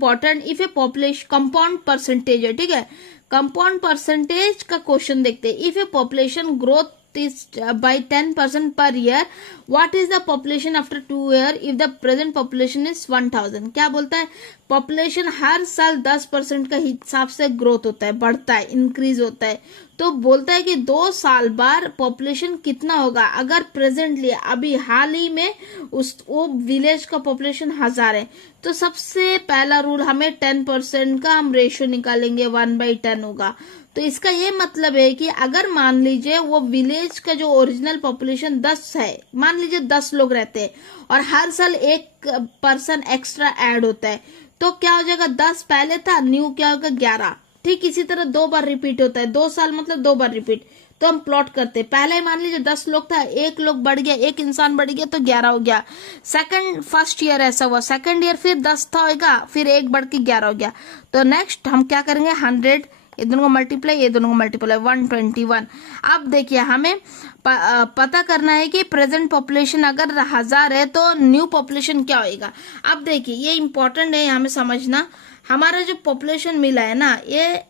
Important, if A population compound percentage है, ठीक है, कंपाउंड परसेंटेज का क्वेश्चन देखते हैं। If A population growth is by 10% per year, what is the population after 2 years if the present population is 1000? क्या बोलता है, population हर साल 10% का हिसाब से ग्रोथ होता है, बढ़ता है, इंक्रीज होता है। तो बोलता है कि 2 साल बाद पॉपुलेशन कितना होगा अगर प्रेजेंटली अभी हाल ही में वो विलेज का पॉपुलेशन 1000 है। तो सबसे पहला रूल हमें 10% का हम रेशियो निकालेंगे, 1/10 होगा। तो इसका ये मतलब है कि अगर मान लीजिए वो विलेज का जो ओरिजिनल पॉपुलेशन 10 है, मान लीजिए 10 लोग रहते हैं और हर साल 1 पर्सन एक्स्ट्रा ऐड होता है, तो क्या हो जाएगा, 10 पहले था, न्यू क्या होगा 11। ठीक इसी तरह 2 बार रिपीट होता है, 2 साल मतलब 2 बार रिपीट। तो हम प्लॉट करते, पहले मान लीजिए 10 लोग था, 1 लोग बढ़ गया, 1 इंसान बढ़ गया तो 11 हो गया। फर्स्ट ईयर ऐसा हुआ, सेकंड ईयर फिर 10 था होगा, फिर 1 बढ़ के 11 हो गया। तो नेक्स्ट हम क्या करेंगे, 100, ये दोनों को मल्टीप्लाई, ये दोनों को मल्टीप्लाई, 121। अब देखिए हमें पता करना है कि प्रेजेंट पॉपुलेशन अगर 1000 है तो न्यू पॉपुलेशन क्या होएगा। अब देखिए ये इंपॉर्टेंट है हमें समझना, हमारा जो पॉपुलेशन मिला है ना ये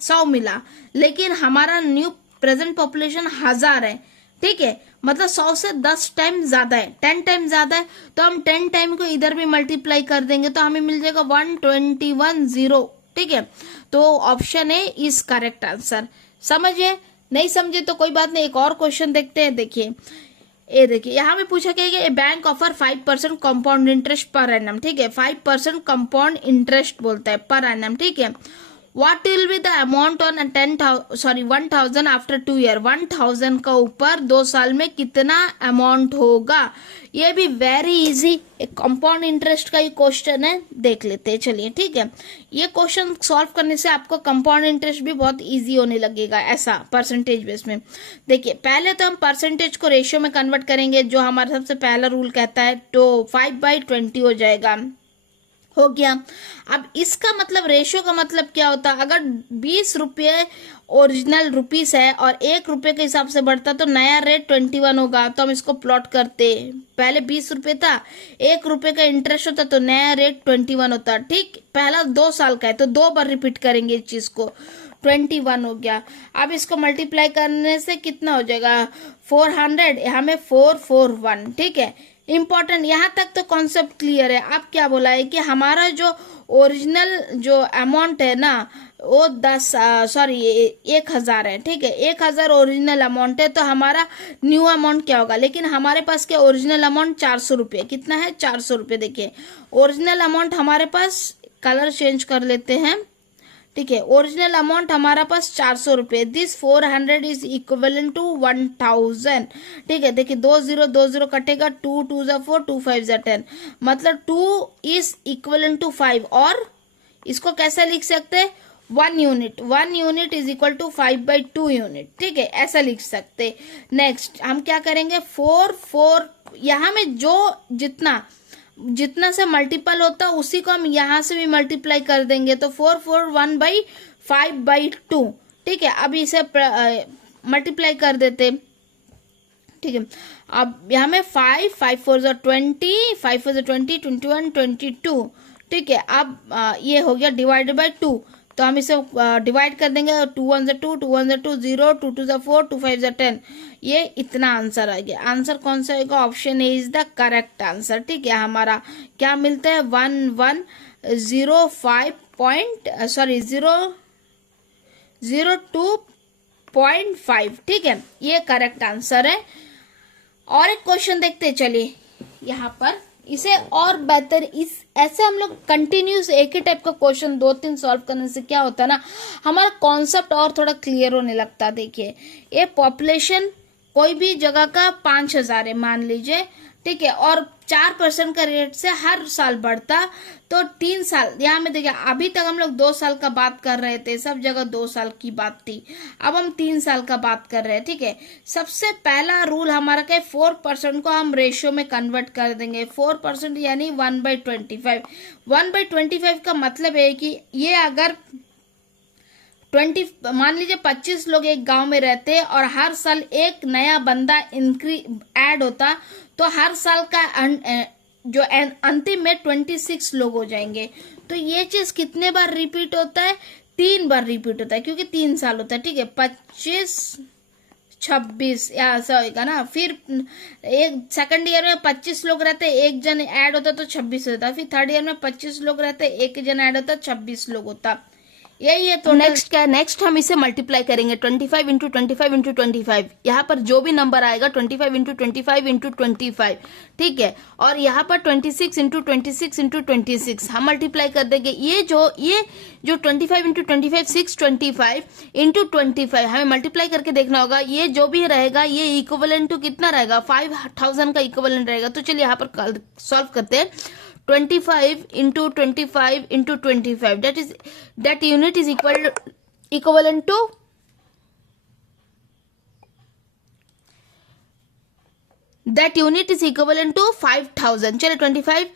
100 मिला, लेकिन हमारा न्यू प्रेजेंट पॉपुलेशन 1000 है, ठीक है, मतलब 100 से 10 टाइम ज्यादा है, 10 टाइम ज्यादा है। तो हम 10 टाइम को इधर भी मल्टीप्लाई कर देंगे तो हमें मिल जाएगा 121, ठीक है। तो option A is correct answer. समझिए, नहीं समझे तो कोई बात नहीं, एक और क्वेश्चन देखते हैं। देखिए ये देखिए यहाँ पे पूछा गया है कि bank offer 5% compound interest per annum, ठीक है, 5% कंपाउंड इंटरेस्ट बोलता है पर एनम, ठीक है। What will be the amount on 1000 after 2 year, 1000 का ऊपर 2 साल में कितना अमाउंट होगा। ये भी वेरी इजी एक कंपाउंड इंटरेस्ट का ही क्वेश्चन है, देख लेते हैं चलिए, ठीक है। ये क्वेश्चन सॉल्व करने से आपको कंपाउंड इंटरेस्ट भी बहुत इजी होने लगेगा, ऐसा परसेंटेज बेस में। देखिए पहले तो हम परसेंटेज को रेशियो में कन्वर्ट करेंगे, जो हमारा सबसे पहला रूल कहता है, तो 5/20 हो जाएगा, हो गया। अब इसका मतलब रेशियो का मतलब क्या होता है, अगर 20 रुपये ओरिजिनल रुपीस है और 1 रुपये के हिसाब से बढ़ता तो नया रेट 21 होगा। तो हम इसको प्लॉट करते, पहले 20 रुपये था, 1 रुपये का इंटरेस्ट होता तो नया रेट 21 होता, ठीक। पहला 2 साल का है तो 2 बार रिपीट करेंगे इस चीज को, 21 हो गया। अब इसको मल्टीप्लाई करने से कितना हो जाएगा, 400, हमें 441, ठीक है। इंपॉर्टेंट, यहाँ तक तो कॉन्सेप्ट क्लियर है। अब क्या बोला है कि हमारा जो ओरिजिनल जो अमाउंट है ना वो 1000 है, ठीक है, 1000 ओरिजिनल अमाउंट है, तो हमारा न्यू अमाउंट क्या होगा। लेकिन हमारे पास क्या ओरिजिनल अमाउंट 400 रुपये, कितना है 400 रुपये। देखिए ओरिजिनल अमाउंट हमारे पास, कलर चेंज कर लेते हैं, ठीक है, ओरिजिनल अमाउंट हमारा पास 400 रुपये, दिस 400 इज इक्विवेलेंट टू 1000, ठीक है। देखिए 20 कटेगा, 2 2 जा 4, 2 5 जा 10, मतलब 2 इज इक्विवेलेंट टू 5, और इसको कैसे लिख सकते हैं, 1 unit is equal to 5/2 unit, ठीक है, ऐसा लिख सकते। नेक्स्ट हम क्या करेंगे, 4 यहाँ में जो जितना से मल्टीपल होता है उसी को हम यहाँ से भी मल्टीप्लाई कर देंगे, तो 4/5/2, ठीक है। अब इसे मल्टीप्लाई कर देते, ठीक है। अब यहाँ में 5 4 जा 20, 5 4 जा 20, 21, 22, ठीक है। अब ये हो गया डिवाइडेड बाय 2, तो हम इसे डिवाइड कर देंगे, 2 1 जा 2, 2 1 जा 2, 0, 2 2 जा 4, 2 5 जा 10, ये इतना आंसर आ गया। आंसर कौन सा होगा, option A is the correct answer, ठीक है। हमारा क्या मिलता है, 002.5, ठीक है, ये करेक्ट आंसर है। और एक क्वेश्चन देखते हैं चलिए यहाँ पर, इसे और बेहतर ऐसे हम लोग कंटिन्यूस एक ही टाइप का क्वेश्चन 2-3 सॉल्व करने से क्या होता है ना, हमारा कॉन्सेप्ट और थोड़ा क्लियर होने लगता है। देखिए ये पॉपुलेशन कोई भी जगह का 5000 है मान लीजिए, ठीक है, और 4% का रेट से हर साल बढ़ता, तो 3 साल, यहाँ में देखिए अभी तक हम लोग 2 साल का बात कर रहे थे, सब जगह 2 साल की बात थी, अब हम 3 साल का बात कर रहे हैं, ठीक है। सबसे पहला रूल हमारा क्या है, 4% को हम रेशियो में कन्वर्ट कर देंगे, 4% यानी 1/25। 1/25 का मतलब है कि ये अगर 20 मान लीजिए 25 लोग एक गांव में रहते और हर साल एक नया बंदा ऐड होता, तो हर साल का जो अंतिम में 26 लोग हो जाएंगे। तो ये चीज कितने बार रिपीट होता है? 3 बार रिपीट होता है, क्योंकि 3 साल होता है, ठीक है। 25 26 ऐसा होगा ना। फिर एक सेकंड ईयर में 25 लोग रहते हैं, एक जन ऐड होता तो 26 होता। फिर थर्ड ईयर में 25 लोग रहते, एक जन ऐड होता, 26 लोग होता। यही है। तो नेक्स्ट क्या है? नेक्स्ट हम इसे मल्टीप्लाई करेंगे 25 इंटू 25 इंटू 25। यहाँ पर जो भी नंबर आएगा 25 इंटू 25 इंटू 25, ठीक है। और यहाँ पर 26 इंटू 26 इंटू 26 हम मल्टीप्लाई कर देंगे। ये जो 25 इंटू 25 625 इंटू 25 हमें मल्टीप्लाई करके देखना होगा। ये जो भी रहेगा ये इक्विवेलेंट टू कितना रहेगा? 5000 का इक्विवेलेंट रहेगा। तो चलिए यहाँ पर सॉल्व करते हैं। 25 into 25 into 25, that unit is equivalent to that unit is equivalent to 5000। चलो 25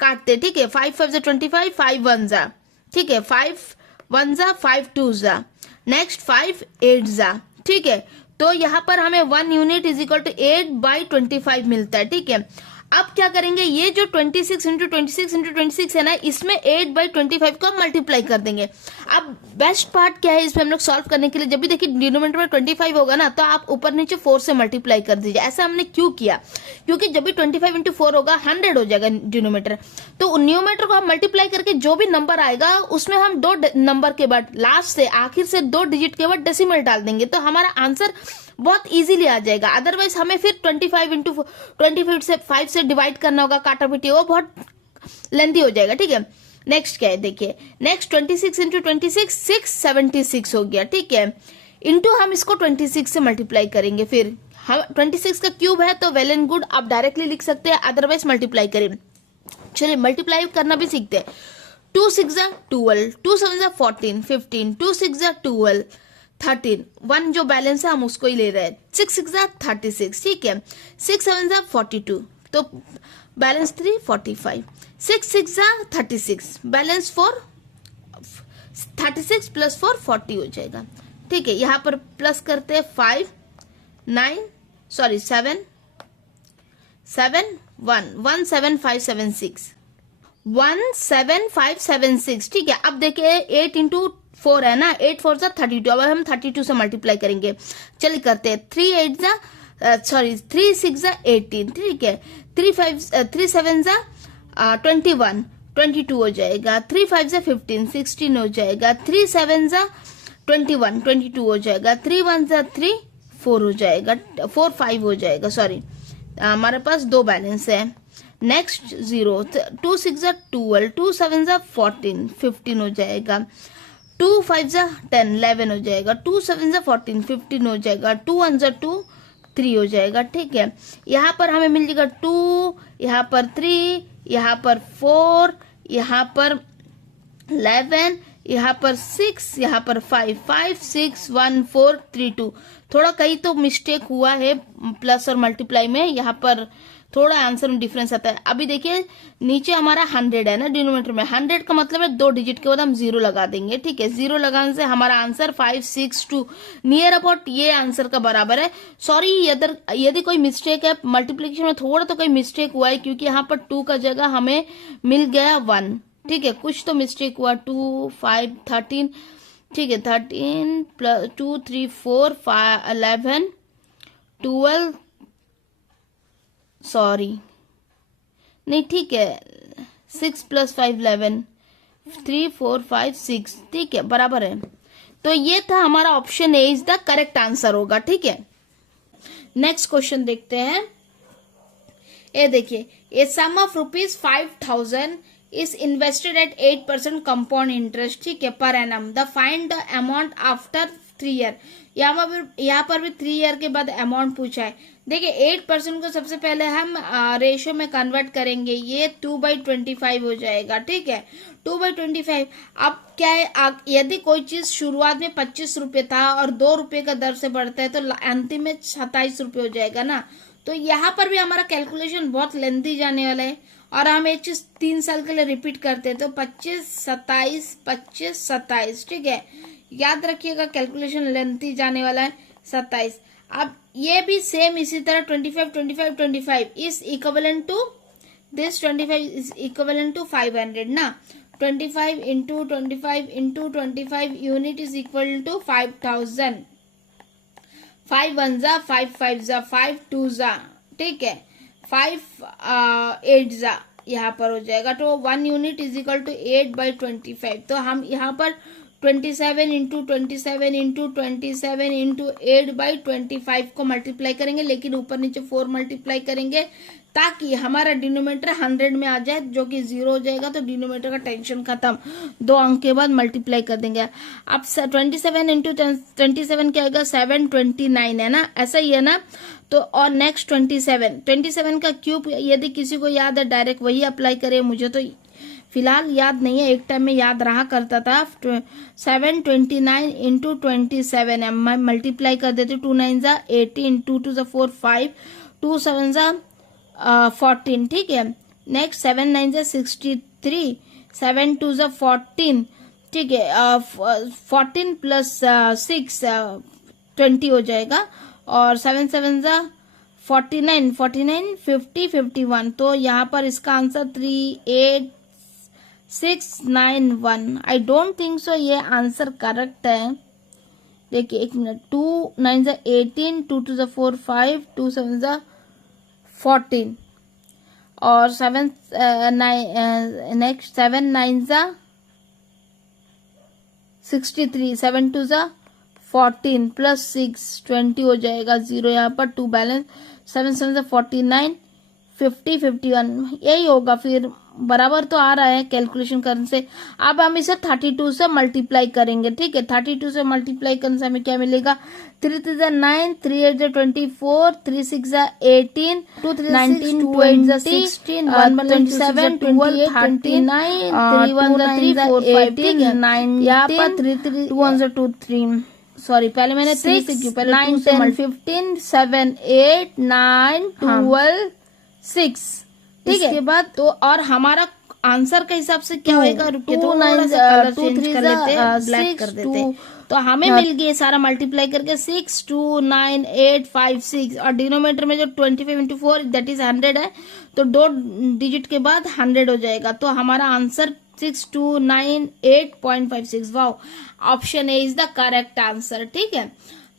काटते, ठीक है। 5 5 जा 25, 5 1 जा, ठीक है। 5 1 जा, 5 2 जा, नेक्स्ट 5 8 जा, ठीक है। तो यहाँ पर हमें 1 यूनिट इज इक्वल टू 8/25 मिलता है, ठीक है। अब क्या करेंगे? ये जो 26 इंटू 26 इंटू 26 है ना, इसमें 8/25 को मल्टीप्लाई कर देंगे। अब बेस्ट पार्ट क्या है इसमें हम लोग सॉल्व करने के लिए? जब भी देखिए डिनोमिनेटर में 25 होगा ना, तो आप ऊपर नीचे 4 से मल्टीप्लाई कर दीजिए। ऐसा हमने क्यों किया? क्योंकि जब भी 25 इंटू 4 होगा 100 हो जाएगा डिनोमिनेटर। तो न्यूमिनेटर को हम मल्टीप्लाई करके जो भी नंबर आएगा उसमें हम 2 नंबर के बाद लास्ट से आखिर से 2 डिजिट के बाद डेसिमल डाल देंगे, तो हमारा आंसर बहुत इजीली आ जाएगा। अदरवाइज हमें फिर 25 इंटू 25 से 5 से डिवाइड करना होगा, काटा पीटी, वो बहुत लेंथी हो जाएगा, ठीक है। नेक्स्ट क्या है देखिए, नेक्स्ट 26 इंटू 26 676 हो गया, ठीक है। इंटू हम इसको 26 से मल्टीप्लाई करेंगे। फिर हम 26 का क्यूब है तो वेल एंड गुड, आप डायरेक्टली लिख सकते हैं, अदरवाइज मल्टीप्लाई करें। चलिए मल्टीप्लाई करना भी सीखते हैं। 2 6 जा 12, 2 7 जा 14 15, 2 6 जा 12 13, 1 जो बैलेंस है हम उसको ही ले रहे हैं। 6 6 जा 36, ठीक है। 6 7 जा 42, तो बैलेंस 3 45। 6 6 जा 36, बैलेंस 4 36 प्लस 4 40 हो जाएगा, ठीक है। यहाँ पर प्लस करते हैं 5 9 सॉरी 7 7 1 17576 17576, ठीक है। अब देखिए 8 इंटू 4 है ना, 8 4 जा 32। अब हम 32 से मल्टीप्लाई करेंगे। चलिए करते हैं। 3 8 जा 3 6 जा 18, ठीक है। 3 7 जा 21 22 हो जाएगा। 3 5 जा 15 16 हो जाएगा। 3 7 जा 21 22 हो जाएगा। 3 1 जा 3 4 हो जाएगा, 4 5 हो जाएगा, सॉरी हमारे पास 2 बैलेंस है। नेक्स्ट 0, 2 6 जा 12, 2 7 जा 14 15 हो जाएगा। 2 5 जा 10 11 हो जाएगा। 2 7 जा 14 15 हो जाएगा। 2 1 जा 2 3 हो जाएगा, ठीक है। यहाँ पर हमें मिल जाएगा 2, यहाँ पर 3, यहाँ पर 4, यहाँ पर 11, यहाँ पर 6, यहाँ पर 5 5 6 1 4 3 2। थोड़ा कहीं तो मिस्टेक हुआ है प्लस और मल्टीप्लाई में, यहाँ पर थोड़ा आंसर में डिफरेंस आता है। अभी देखिए नीचे हमारा 100 है ना, डिनोमिनेटर में 100 का मतलब है 2 डिजिट के बाद हम 0 लगा देंगे, ठीक है। 0 लगाने से हमारा आंसर 562 नियर अबाउट ये आंसर का बराबर है। सॉरी यदि कोई मिस्टेक है मल्टीप्लीकेशन में, थोड़ा तो कोई मिस्टेक हुआ है, क्योंकि यहाँ पर 2 का जगह हमें मिल गया 1, ठीक है। कुछ तो मिस्टेक हुआ। 2 5 13, ठीक है। 13 प्लस 2 3 4 5 11 12, सॉरी नहीं, ठीक है। 6 प्लस 5 11 3 4 5 6, ठीक है, बराबर है। तो ये था हमारा option A is the correct answer होगा, ठीक है। नेक्स्ट क्वेश्चन देखते हैं। ये देखिए, ए सम of ₹5000 is invested at 8% compound interest, ठीक है, per annum. The find the amount after 3 year. यहाँ पर भी 3 ईयर के बाद अमाउंट पूछा है। देखिए 8% को सबसे पहले हम रेशियो में कन्वर्ट करेंगे, ये 2/25 हो जाएगा, ठीक है। 2/25। अब क्या है, यदि कोई चीज शुरुआत में 25 रुपए था और 2 रुपए का दर से बढ़ता है तो अंतिम में 27 रुपए हो जाएगा ना। तो यहाँ पर भी हमारा कैलकुलेशन बहुत लेंथी जाने वाला है, और हम एक चीज 3 साल के लिए रिपीट करते हैं, तो 25 27 25 27, ठीक है। याद रखिएगा कैलकुलेशन लेंथी जाने वाला है 27। अब ये भी सेम इसी तरह 25 25 25 is equivalent to this, 25 is equivalent to 500 ना। 25 into 25 into 25 unit is equal to 5000. 5 1 जा 5 5 जा 5 2 जा, ठीक है, 5 8 जा यहाँ पर हो जाएगा। तो 1 यूनिट इज इक्वल टू 8/25। तो हम यहाँ पर 27 इंटू 27 इंटू 27 इंटू 8/25 को मल्टीप्लाई करेंगे, लेकिन ऊपर नीचे 4 मल्टीप्लाई करेंगे ताकि हमारा डिनोमिनेटर 100 में आ जाए, जो कि 0 हो जाएगा। तो डिनोमिनेटर का टेंशन खत्म, 2 अंक के बाद मल्टीप्लाई कर देंगे। अब 27 इंटू 27 क्या आएगा, 729 है ना, ऐसा ही है ना। तो और नेक्स्ट 27 का क्यूब, यदि किसी को याद है डायरेक्ट वही अप्लाई करे, मुझे तो फिलहाल याद नहीं है, एक टाइम में याद रहा करता था। 729 इंटू 27 है, मैं मल्टीप्लाई कर देती हूँ। 2 9 जा 18, 2 2 जा 4 5, 2 7 जा 14, ठीक है। नेक्स्ट 7 9 जा 63, 7 2 जा 14, ठीक है। 14 प्लस 6 20 हो जाएगा, और 7 7 जा 49 49 50 51। तो यहाँ पर इसका answer 38691। I don't think so ये आंसर करेक्ट है। देखिए एक मिनट, 2 9 जा 18, 2 2 जा 4 5, 2 7 जा 14, और 7 नेक्स्ट 7 9 जा 63, 7 2 जा 14 प्लस 6 20 हो जाएगा, 0 यहाँ पर 2 बैलेंस, 7 7 जा 49 50 51, यही होगा। फिर बराबर तो आ रहा है कैलकुलेशन करने से। अब हम इसे 32 से मल्टीप्लाई करेंगे, ठीक है। 32 से मल्टीप्लाई करने से हमें क्या मिलेगा, 3 3 जा 9, 3 8 जा 24, 3 6 जा 18, 2 3 19, 2 8 जा 16, 1 27, 12 39, 3 1 जा 3 4 5, ठीक है। 9 यहाँ पर 3 3 2 1 जा 2 3, सॉरी पहले मैंने 3 से क्यों, पहले 9 10 15 7 8 9 12 6, ठीक है। इसके बाद तो और हमारा आंसर के हिसाब से क्या होएगा, रुकिए तो थोड़ा सा कलर चेंज कर लेते हैं, ब्लैक कर देते हैं। तो हमें मिल गया सारा मल्टीप्लाई करके 6 2 9 8 5 6, और डिनोमिनेटर में जो 25 इंटू 4 दैट इज 100 है, तो 2 डिजिट के बाद 100 हो जाएगा। तो हमारा answer 6298.56। Wow, option A is the correct answer, ठीक है।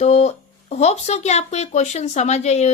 तो होप सो कि आपको ये क्वेश्चन समझ आए।